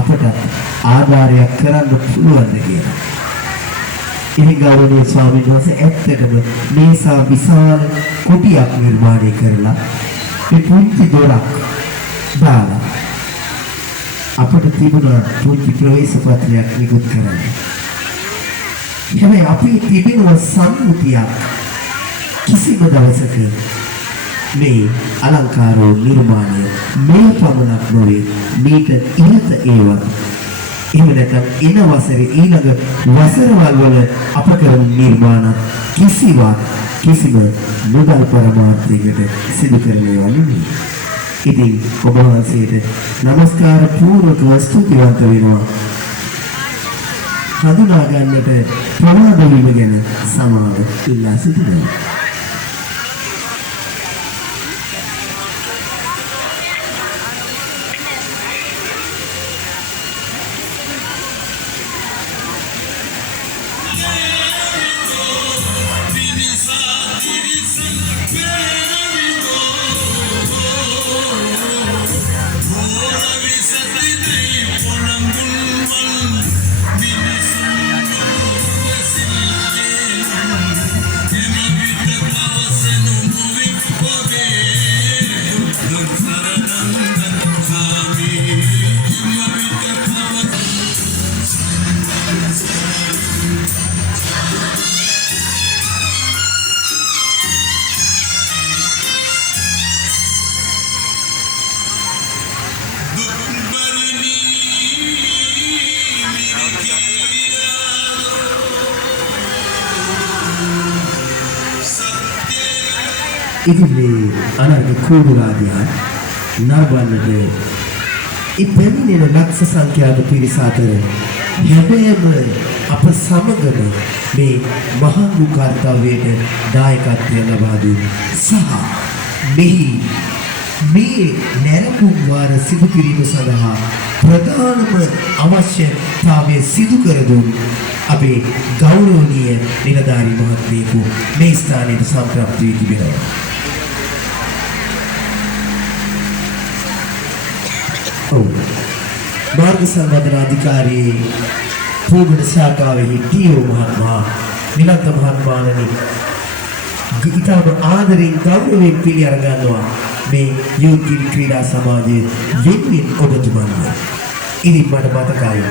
අපට ආධාරයක් කරන්න පුළුවන් කියලා. ඉතින් ගෞරවනීය ස්වාමීන් වහන්සේ ඇත්තටම මේසා විශාල කුටියක් නිර්මාණය කරලා මේ පුංචි දොරක් දාලා අපට තිබුණ පුංචි ප්‍රවේශ පත්‍රයක් නිකුත් කරන්න. හැබැයි අපි තිබෙන සම්මුතියක් කිසිම දවසක මේ අලංකාරෝ නිර්මාණය මේ පමණක් නොවේ මේක ඉහත ඒවත් එහෙම නැත්නම් එන වසරේ ඊළඟ වසරවල් වල අප කරන නිර්මාණ කිසිම මුදල් පරමාර්ථයකට සිදු කරන්නේවා නෙමෙයි. ඉතින් ඔබ වහන්සේට নমස්කාර පූර්වකව ස්තුතිවන්ත වෙනවා. හඳුනා ගන්නට ප්‍රමාද වීම ගැන සමාව ඉල්ලා සිටිනවා. ඉතින් අනර්ග කුරුරාදියා නරඹන්නට ඉපෙමිනෙන ලක්ෂ සංඛ්‍යාත පිරිස අතර හැබැයිම අප සමගම මේ මහඟු කර්තව්‍යයට දායකත්වය ලබා දුන් සහ මේ නැරඹුම් වාර සිදු කිරීම සඳහා ප්‍රධානම අවශ්‍යතාවය සිදු කර දුන් අපේ ගෞරවනීය නිලධාරී මහත්මියකු මේ ස්ථානයේ සම්ප්‍රාප්ත වී තිබෙනවා. මාර්ග සංවර්ධන අධිකාරී පූර්ණ ශාඛාවේ ටීఓ මහත්මයා නිලන්ත මහත්මයාණනි ගිතාව ආදරෙන් ගෞරවයෙන් පිළි අරගන්නවා මේ යුත් ක්‍රීඩා සමාජයේ වෙනුවෙන් ඔබතුමන්ව. ඉතින් මට මතකයි